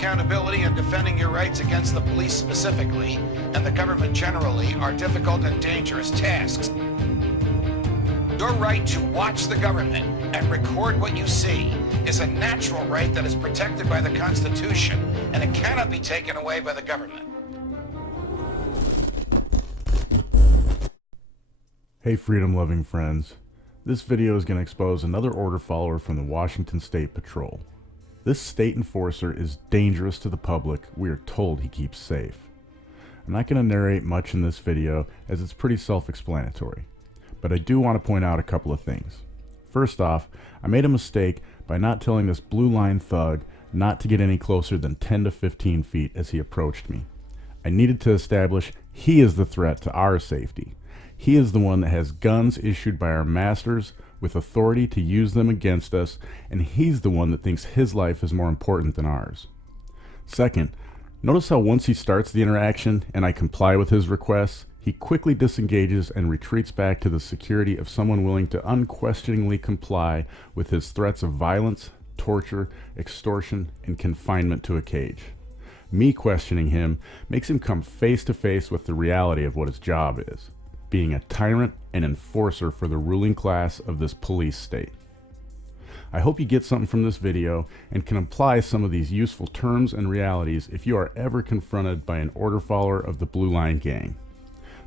accountability and defending your rights against the police specifically, and the government generally, are difficult and dangerous tasks. Your right to watch the government and record what you see is a natural right that is protected by the Constitution, and it cannot be taken away by the government. Hey freedom-loving friends, this video is going to expose another order follower from the Washington State Patrol. This state enforcer is dangerous to the public. We are told he keeps safe. I'm not going to narrate much in this video as it's pretty self-explanatory, but I do want to point out a couple of things. First off, I made a mistake by not telling this blue line thug not to get any closer than 10 to 15 feet as he approached me. I needed to establish he is the threat to our safety. He is the one that has guns issued by our masters with authority to use them against us, and he's the one that thinks his life is more important than ours. Second, notice how once he starts the interaction and I comply with his requests, he quickly disengages and retreats back to the security of someone willing to unquestioningly comply with his threats of violence, torture, extortion, and confinement to a cage. Me questioning him makes him come face to face with the reality of what his job is: being a tyrant and enforcer for the ruling class of this police state. I hope you get something from this video and can apply some of these useful terms and realities if you are ever confronted by an order follower of the Blue Line Gang.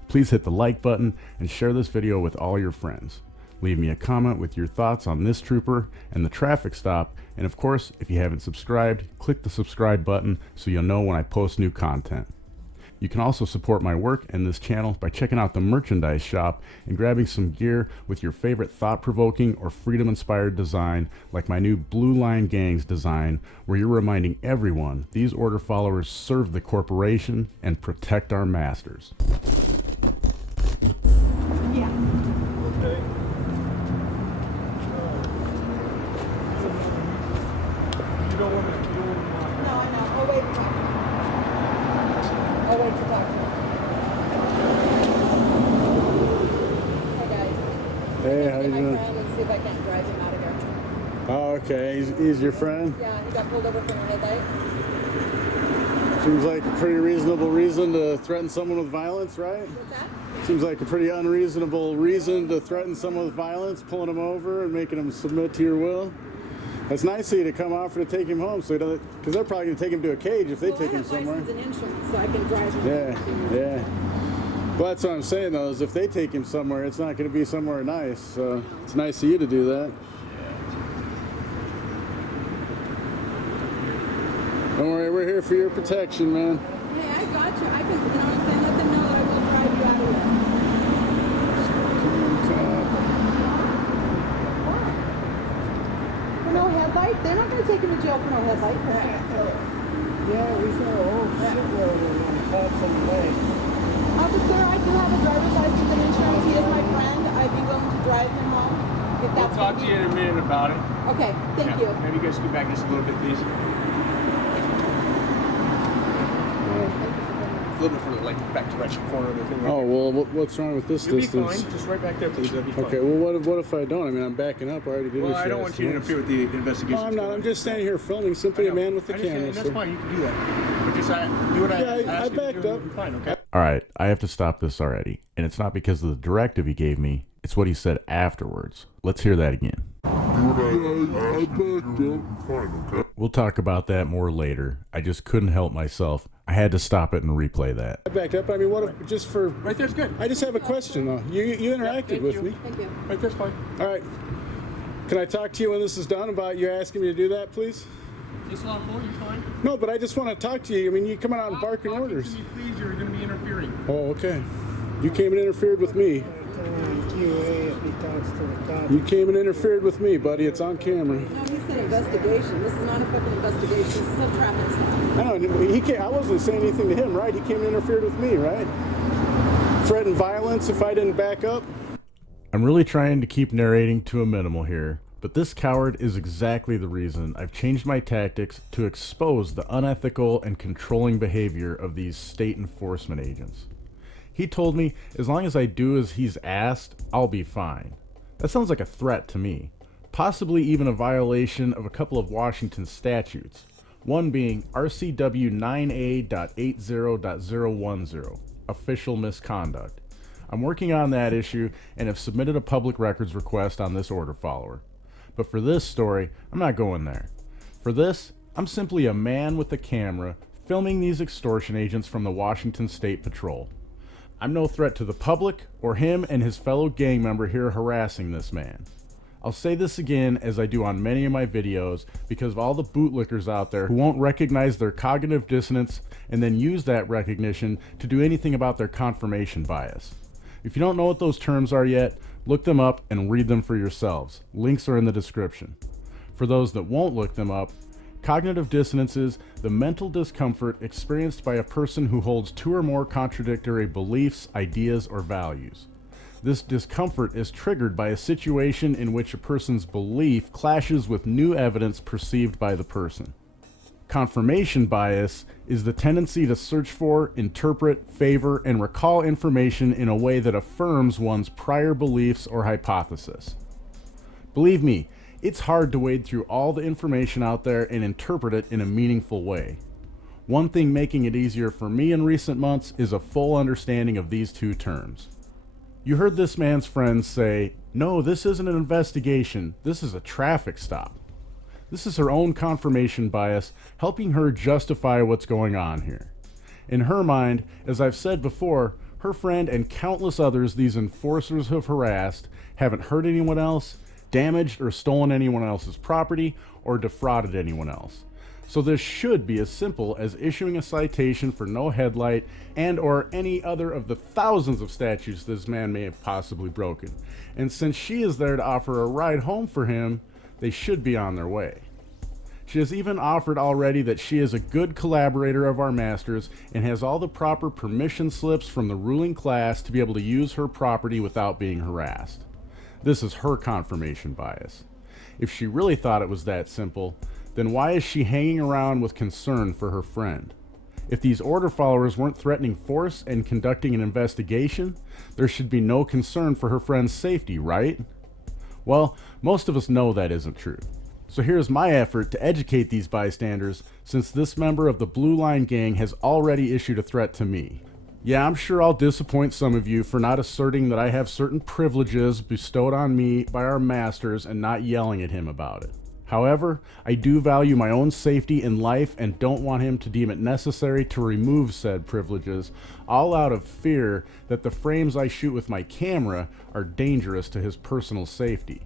Please hit the like button and share this video with all your friends. Leave me a comment with your thoughts on this trooper and the traffic stop, and of course, if you haven't subscribed, click the subscribe button so you'll know when I post new content. You can also support my work and this channel by checking out the merchandise shop and grabbing some gear with your favorite thought-provoking or freedom-inspired design, like my new Blue Line Gangs design, where you're reminding everyone these order followers serve the corporation and protect our masters. Yeah. Okay. You don't want to. No, I know. Oh, wait. I'll wait to talk to him. Hey, guys. Hey, how you My doing? friend and see if I can't drive him out of here. Oh, okay. He's your friend? Yeah, he got pulled over for a red light. Seems like a pretty reasonable reason to threaten someone with violence, right? What's that? Seems like a pretty unreasonable reason to threaten someone with violence, pulling them over and making them submit to your will. That's nice of you to come offer to take him home, so he doesn't, because they're probably going to take him to a cage if they take him somewhere. I have license and insurance, so I can drive him. Yeah. Well, that's what I'm saying, though, is if they take him somewhere, it's not going to be somewhere nice. So it's nice of you to do that. Don't worry, we're here for your protection, man. Hey, I got you. I can, you know what I'm saying? Let them know that I will drive you out of here. For no headlight? They're not going to take him to jail for no headlight. Yeah, we saw a whole shitload of cops on the way. Officer, I do have a driver's license and insurance. He is my friend. I'd be willing to drive him home. If We'll that's talk to you in a minute about it. Okay, thank you. Maybe you guys get back just a little bit, please. A little bit further, like back to that corner of the thing. Oh, well, what's wrong with this You'll be distance? fine. Just right back there, please. That'll be fine. Okay, well, what if I don't? I mean, I'm backing up. I already did Well, what I don't want you to interfere with the investigation. No, I'm not. I'm just standing here filming, simply a man with a camera. That's fine. You can do that. But just do what I Yeah, asked I you to backed do. up. You'll be fine, okay? Alright, I have to stop this already. And it's not because of the directive he gave me, it's what he said afterwards. Let's hear that again. I backed up. Fine, okay. We'll talk about that more later. I just couldn't help myself. I had to stop it and replay that. I backed up. I mean, what if, just for... Right there's good. I just have a question, though. You interacted with me. Thank you. Right there's fine. Alright. Can I talk to you when this is done about you asking me to do that, please? It's not full, you're fine. No, but I just want to talk to you. I mean, you coming out and barking Talking orders. to me, please, you're going to be interfering. Oh, okay. You came and interfered with me. You came and interfered with me, buddy. It's on camera. No, he said investigation. This is not a fucking investigation. This is a traffic stop. I know. I wasn't saying anything to him, right? He came and interfered with me, right? Threatened violence if I didn't back up. I'm really trying to keep narrating to a minimal here, but this coward is exactly the reason I've changed my tactics to expose the unethical and controlling behavior of these state enforcement agents. He told me as long as I do as he's asked, I'll be fine. That sounds like a threat to me, possibly even a violation of a couple of Washington statutes. One being RCW 9A.80.010, official misconduct. I'm working on that issue and have submitted a public records request on this order follower. But for this story, I'm not going there. For this, I'm simply a man with a camera filming these extortion agents from the Washington State Patrol. I'm no threat to the public or him and his fellow gang member here harassing this man. I'll say this again as I do on many of my videos because of all the bootlickers out there who won't recognize their cognitive dissonance and then use that recognition to do anything about their confirmation bias. If you don't know what those terms are yet, look them up and read them for yourselves. Links are in the description. For those that won't look them up, cognitive dissonance is the mental discomfort experienced by a person who holds two or more contradictory beliefs, ideas, or values. This discomfort is triggered by a situation in which a person's belief clashes with new evidence perceived by the person. Confirmation bias is the tendency to search for, interpret, favor, and recall information in a way that affirms one's prior beliefs or hypothesis. Believe me, it's hard to wade through all the information out there and interpret it in a meaningful way. One thing making it easier for me in recent months is a full understanding of these two terms. You heard this man's friends say, "No, this isn't an investigation, this is a traffic stop." This is her own confirmation bias, helping her justify what's going on here. In her mind, as I've said before, her friend and countless others these enforcers have harassed haven't hurt anyone else, damaged or stolen anyone else's property, or defrauded anyone else. So this should be as simple as issuing a citation for no headlight and or any other of the thousands of statutes this man may have possibly broken. And since she is there to offer a ride home for him, they should be on their way. She has even offered already that she is a good collaborator of our masters and has all the proper permission slips from the ruling class to be able to use her property without being harassed. This is her confirmation bias. If she really thought it was that simple, then why is she hanging around with concern for her friend? If these order followers weren't threatening force and conducting an investigation, there should be no concern for her friend's safety, right? Well, most of us know that isn't true. So here's my effort to educate these bystanders, since this member of the Blue Line Gang has already issued a threat to me. Yeah, I'm sure I'll disappoint some of you for not asserting that I have certain privileges bestowed on me by our masters and not yelling at him about it. However, I do value my own safety in life and don't want him to deem it necessary to remove said privileges, all out of fear that the frames I shoot with my camera are dangerous to his personal safety.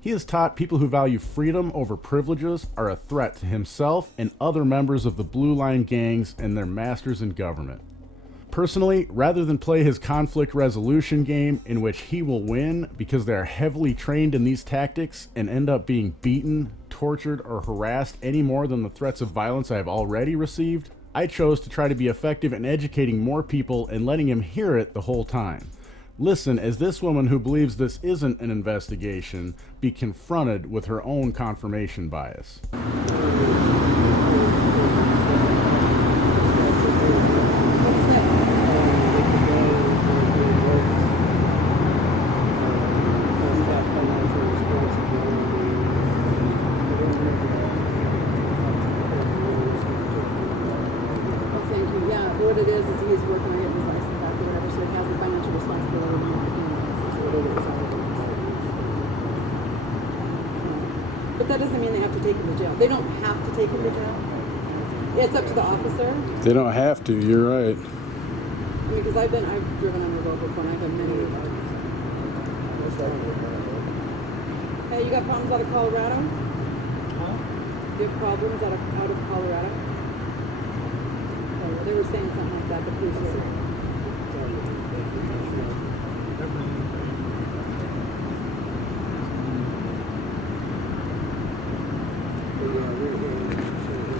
He has taught people who value freedom over privileges are a threat to himself and other members of the Blue Line gangs and their masters in government. Personally, rather than play his conflict resolution game in which he will win because they are heavily trained in these tactics and end up being beaten, tortured, or harassed any more than the threats of violence I have already received, I chose to try to be effective in educating more people and letting him hear it the whole time. Listen as this woman who believes this isn't an investigation be confronted with her own confirmation bias. What it is he's working on getting his license back or whatever, so he has the financial responsibility of not being what it is. But that doesn't mean they have to take him to jail. They don't have to take him to jail. Yeah, it's up to the officer. They don't have to, you're right. I mean, because I've driven on the road before and I've had many. Hey, you got problems out of Colorado? Huh? You have problems out of Colorado? They were saying something like that, the police were.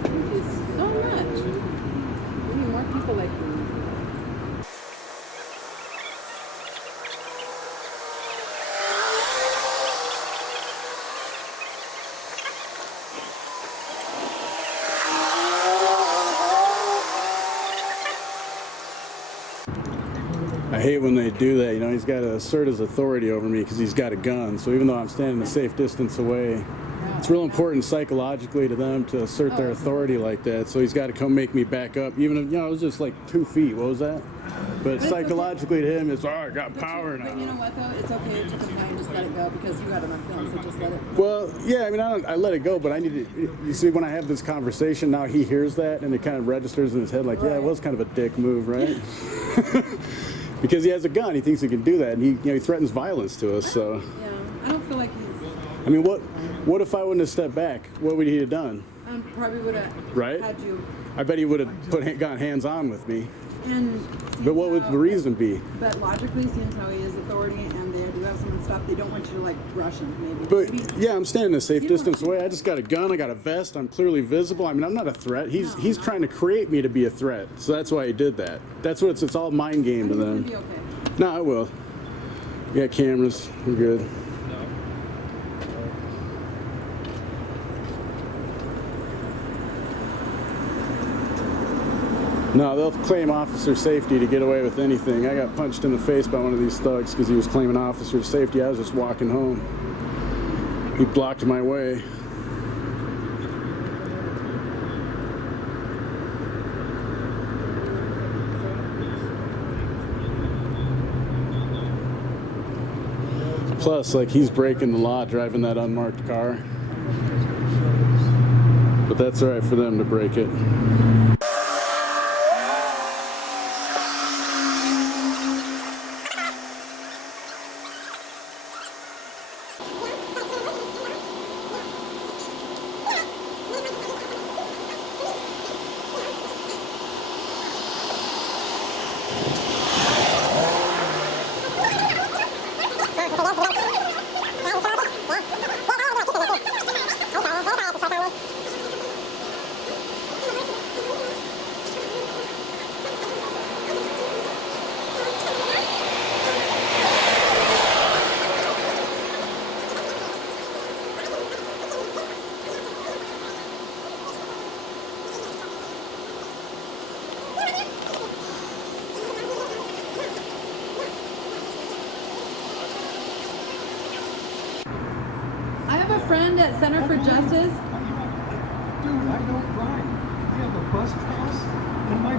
Thank you so much. We need more people like you. I hate when they do that, you know, he's got to assert his authority over me because he's got a gun. So even though I'm standing a safe distance away, It's real important psychologically to them to assert their authority like that. So he's got to come make me back up, even if, you know, it was just like 2 feet. What was that? But psychologically to him, it's, oh, I got power now. But you know what, though? It's okay to complain. Just let it go because you got it on film, so just let it go. Well, yeah, I mean, I let it go, but I need to, you see, when I have this conversation, now he hears that, and it kind of registers in his head like, yeah, it was kind of a dick move, right? Because he has a gun, he thinks he can do that, and he, you know, he threatens violence to us, so. Yeah, I don't feel like he's... I mean, what if I wouldn't have stepped back? What would he have done? Probably would have Right? had you... I bet he would have gone hands-on with me. And But what would the reason be? But logically, seeing how he is authority and they do have someone stop, they don't want you to like rush him, maybe. But yeah, I'm standing a safe distance away. I just got a gun, I got a vest, I'm clearly visible. I mean, I'm not a threat. He's trying to create me to be a threat. So that's why he did that. That's what it's all mind game to them. You're gonna be okay. No, I will. We got cameras. We're good. No, they'll claim officer safety to get away with anything. I got punched in the face by one of these thugs because he was claiming officer safety. I was just walking home. He blocked my way. Plus, like, he's breaking the law driving that unmarked car. But that's all right for them to break it. Friend at Center for Justice. Dude, I don't drive. I have a bus pass and my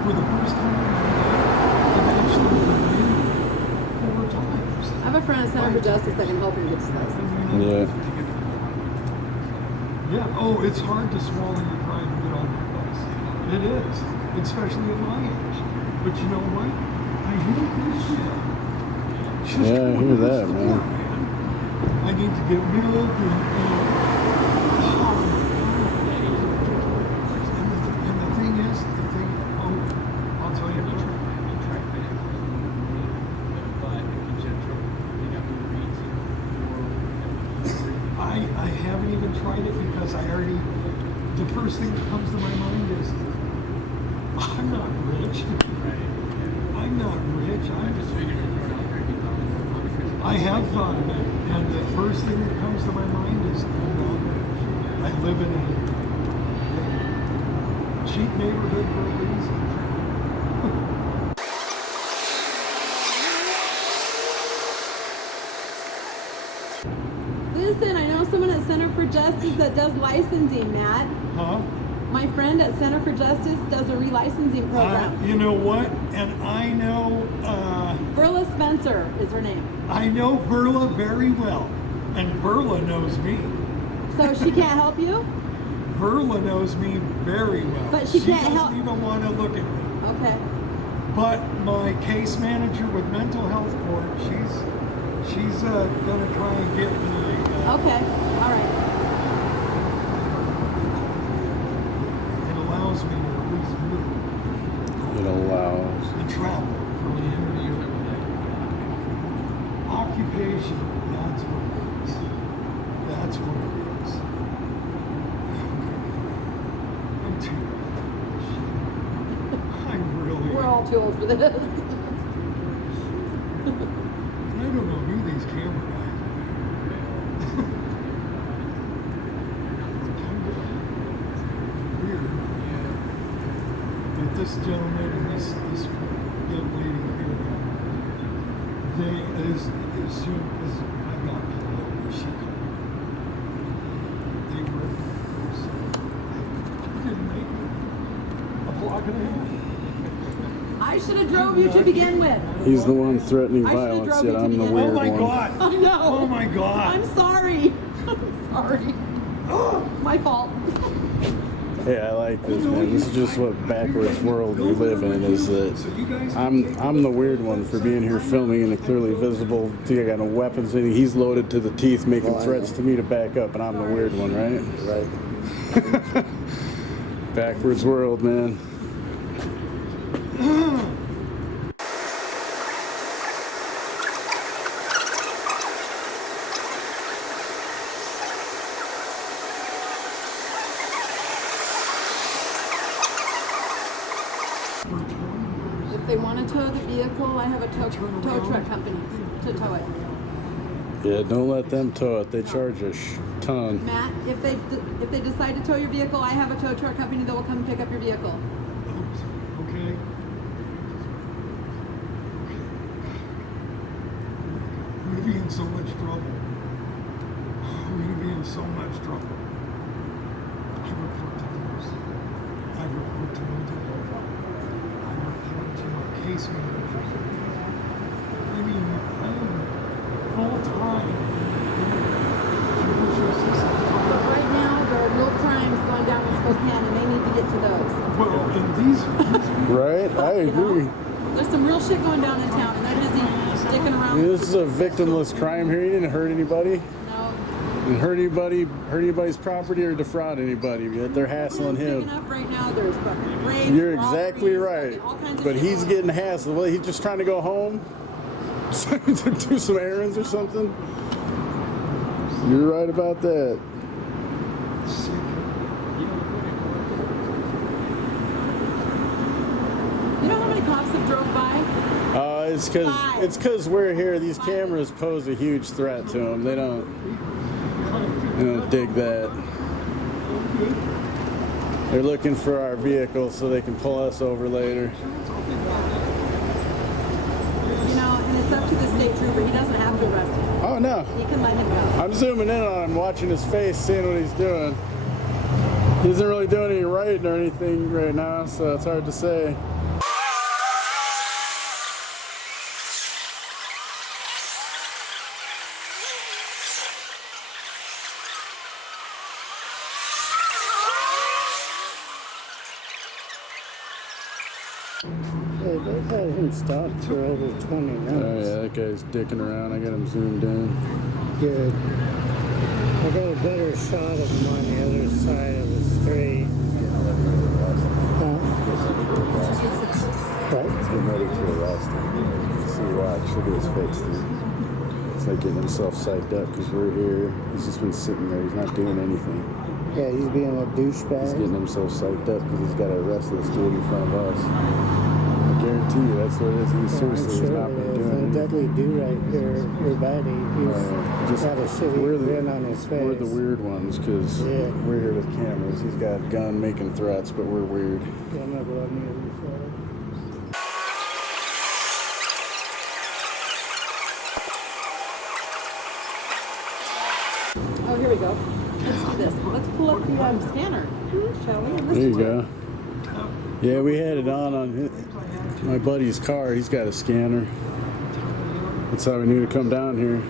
for the first time I've actually been 4 times. I have a friend at Center for Justice that can help him get this license. Yeah. Yeah, oh, it's hard to swallow your pride and get on your bus. It is, especially at my age. But you know what? I hate this shit. Just Yeah, I hear that, man. I need to get milk and the thing is, I'll tell you what. I haven't even tried it because the first thing that comes to my mind is, I'm not rich. I'm not rich. I'm just figuring it out. I have thought of it, and the first thing that comes to my mind is, I'm not rich. I live in a cheap neighborhood for a reason. Listen, I know someone at Center for Justice that does licensing, Matt. Huh? My friend at Center for Justice does a relicensing program. You know what? And I know, Verla Spencer is her name. I know Verla very well, and Verla knows me. So she can't help you? Verla knows me very well. But she can't help. She doesn't even want to look at me. Okay. But my case manager with mental health court, she's gonna try and get me. Okay. All right. It allows me to at least move. It allows. And travel. Occupation, that's what it is. That's what it is. I'm too old. I'm really. We're all too old for this. I don't know who these camera guys are. Weird. But this gentleman and this young lady here, as soon as I got pulled over, talking to him? I should have drove you to begin with. He's the one threatening I should've violence, drove yet you to I'm the begin weird with. Oh my one. God! I know. Oh my God! I'm sorry. I'm sorry. My fault. Hey, I like this, man. This is just what backwards world we live in, is that I'm the weird one for being here filming and clearly visible. I got no weapons in. He's loaded to the teeth making threats to me to back up, and I'm the weird one, right? Right. Backwards world, man. If they want to tow the vehicle, I have a tow truck company to tow it. Yeah, don't let them tow it. They charge a ton. Matt, if they decide to tow your vehicle, I have a tow truck company that will come pick up your vehicle. Okay. We're gonna be in so much trouble. We're gonna be in so much trouble. I report to police. I report to Olympia. I report to our case manager. I mean, I am full time. But right now, there are no crimes going down in Spokane, and they need to get to those. Well, and these Right? I You know? agree. There's some real shit going down in town, and they're busy sticking around. This is a victimless crime here. You didn't hurt anybody. No. Didn't hurt anybody's property or defraud anybody. Yet they're hassling Big him. enough right now, there's fucking rapes, You're exactly robberies, right. all kinds of But shit he's going getting hassled. Well, he's just trying to go home, to do some errands or something. You're right about that. You know how many cops have drove by? It's because we're here. These cameras pose a huge threat to them. They don't dig that. They're looking for our vehicle so they can pull us over later. You know, and it's up to the state trooper. He doesn't have to arrest him. Oh no. He can let him go. I'm zooming in on him, watching his face, seeing what he's doing. He isn't really doing any writing or anything right now, so it's hard to say. They've had him stopped for over 20 minutes. Oh yeah, that guy's dicking around. I got him zoomed in. Good. I got a better shot of him on the other side of the street. Huh? What? He's getting ready to arrest him. See, watch. Look at his face, dude. It's like getting himself psyched up because we're here. He's just been sitting there. He's not doing anything. Yeah, he's being a He's douchebag. getting himself psyched up because he's got to arrest this dude in front of us. I guarantee you that's what it is. He Yeah, I'm seriously has sure not it been is. doing And anything. Dudley Do-Right here, everybody, he's got a shitty grin on his face. We're the weird ones because Yeah. we're here with cameras. He's got a gun making threats, but we're weird. Yeah, I'm not on the other side. Oh, here we go. Let's do this. Let's pull up the scanner, shall we? There you go. Yeah, we had it on my buddy's car. He's got a scanner. That's how we knew to come down here.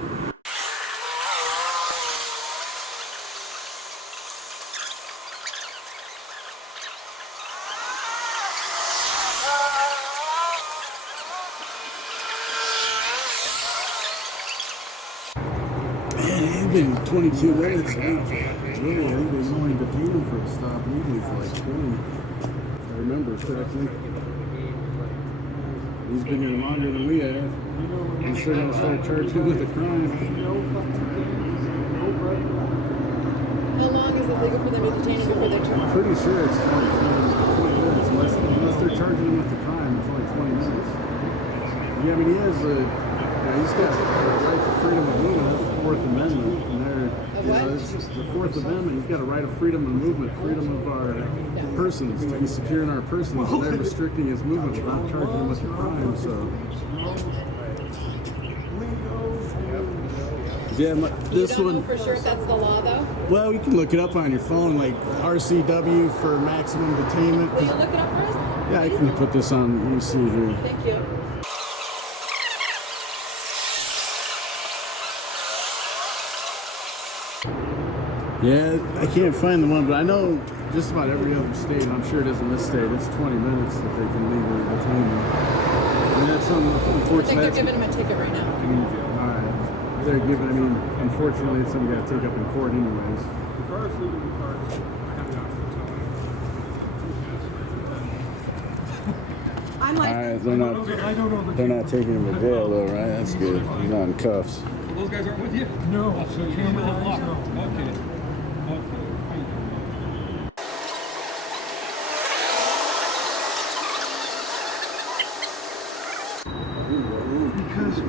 Man, it's been 22 minutes. Really, I think they only detained him for a stop legally for like 20. If I remember correctly. He's been here longer than we have. I'm sure they'll start charging him with a crime. How long is it legal for them to detain him before they charge? I'm pretty sure it's 20 minutes. Unless they're charging him with the crime, it's only 20 minutes. Yeah, I mean, he's got a right to freedom of movement. That's the Fourth Amendment. And it's the Fourth Amendment. He's got a right of freedom of movement, freedom of our persons, to be secure in our persons, and they're restricting his movement without charging him with the crime. So Yeah, this you don't one. know for sure if that's the law, though? Well, you can look it up on your phone, like RCW for maximum detainment. Will you look it up for us? Yeah, I can put this on. Let me see here. Thank you. Yeah, I can't find the one, but I know just about every other state, and I'm sure it is in this state, it's 20 minutes that they can legally detain them. And that's unfortunate. I think they're giving him a ticket right now. Alright. They're giving, I mean, unfortunately, it's something you gotta take up in court anyways. The car is leaving the car. I have the option of towing. I'm like, Alright, I don't know. they're not taking him to jail though, right? That's good. He's not in cuffs. Those guys aren't with you? No. So you camera eyes? No. Okay. Because,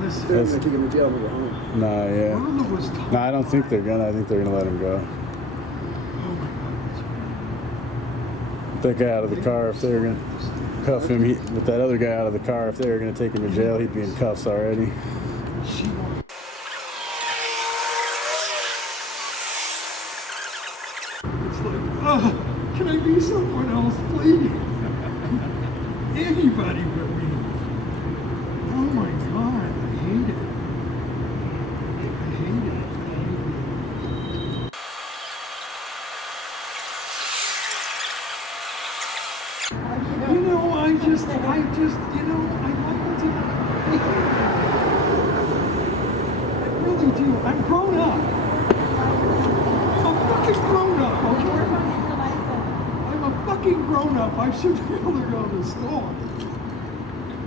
listen, Taking him to jail when home. Nah, yeah. Ronald was talking. Nah, I don't think they're gonna. I think they're gonna let him go. Oh my God. That guy out of the car, if they were gonna cuff him, with that other guy out of the car, if they were gonna take him to jail, he'd be in cuffs already. She won't. It's like, can I be someone else, please? Anybody but me. Oh my God, I hate it. I hate it. You know, I just, you know, I like to. I really do. I'm grown up. I'm fucking grown up, okay? I'm a fucking grown up. I should be able to go to the store.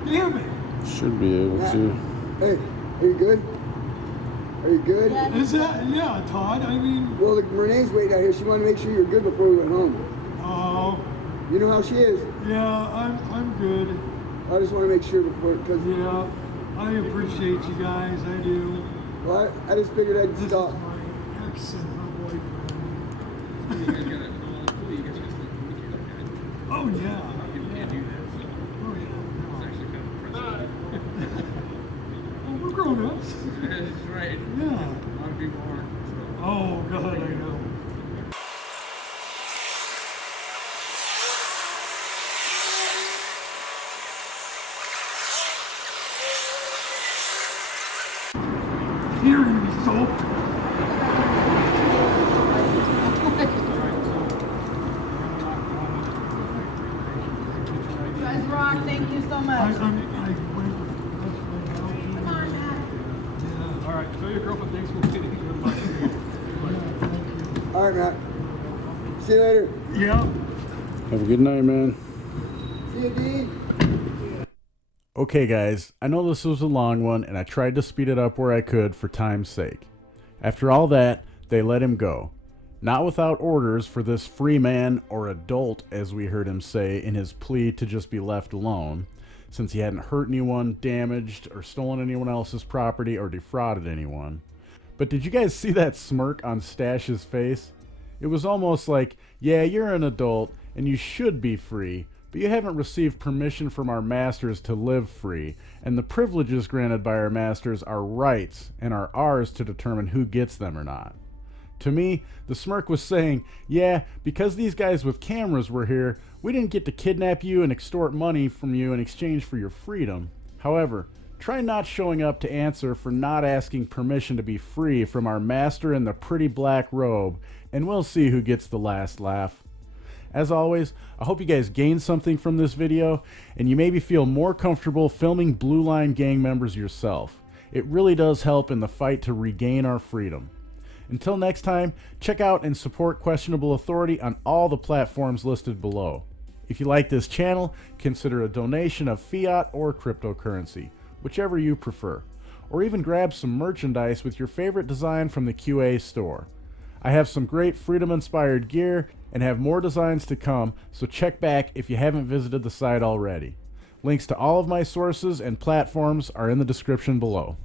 Damn it. Should be able to. Hey, are you good? Are you good? Is that, yeah, Todd? I mean, Well, Renee's waiting out here. She wanted to make sure you were good before we went home. oh, You know how she is. yeah, I'm good. I just want to make sure before, because Yeah, I appreciate you guys. I do. well, I just figured I'd This stop. is my ex and her boyfriend. Oh yeah. Oh yeah. Well, we're grown ups. That's right. Yeah. A lot of people aren't. So. Oh God, I know. You're gonna be so. you guys rock. Thank you so much. I went. Come on, Matt. Yeah. All right. Show your girlfriend thanks for getting good luck. All right, Matt. See you later. Yeah. Have a good night, man. See you, Dean. Okay guys, I know this was a long one and I tried to speed it up where I could for time's sake. After all that, they let him go. Not without orders for this free man, or adult as we heard him say in his plea to just be left alone, since he hadn't hurt anyone, damaged, or stolen anyone else's property, or defrauded anyone. But did you guys see that smirk on Stash's face? It was almost like, yeah, you're an adult and you should be free, but you haven't received permission from our masters to live free, and the privileges granted by our masters are rights and are ours to determine who gets them or not. To me, the smirk was saying, yeah, because these guys with cameras were here, we didn't get to kidnap you and extort money from you in exchange for your freedom. However, try not showing up to answer for not asking permission to be free from our master in the pretty black robe, and we'll see who gets the last laugh. As always, I hope you guys gained something from this video, and you maybe feel more comfortable filming Blue Line gang members yourself. It really does help in the fight to regain our freedom. Until next time, check out and support Questionable Authority on all the platforms listed below. If you like this channel, consider a donation of fiat or cryptocurrency, whichever you prefer, or even grab some merchandise with your favorite design from the QA store. I have some great freedom-inspired gear and have more designs to come, so check back if you haven't visited the site already. Links to all of my sources and platforms are in the description below.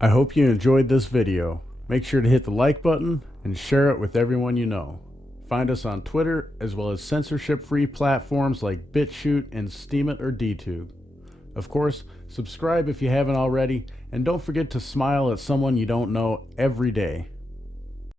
I hope you enjoyed this video. Make sure to hit the like button and share it with everyone you know. Find us on Twitter, as well as censorship-free platforms like BitChute and Steemit or DTube. Of course, subscribe if you haven't already, and don't forget to smile at someone you don't know every day.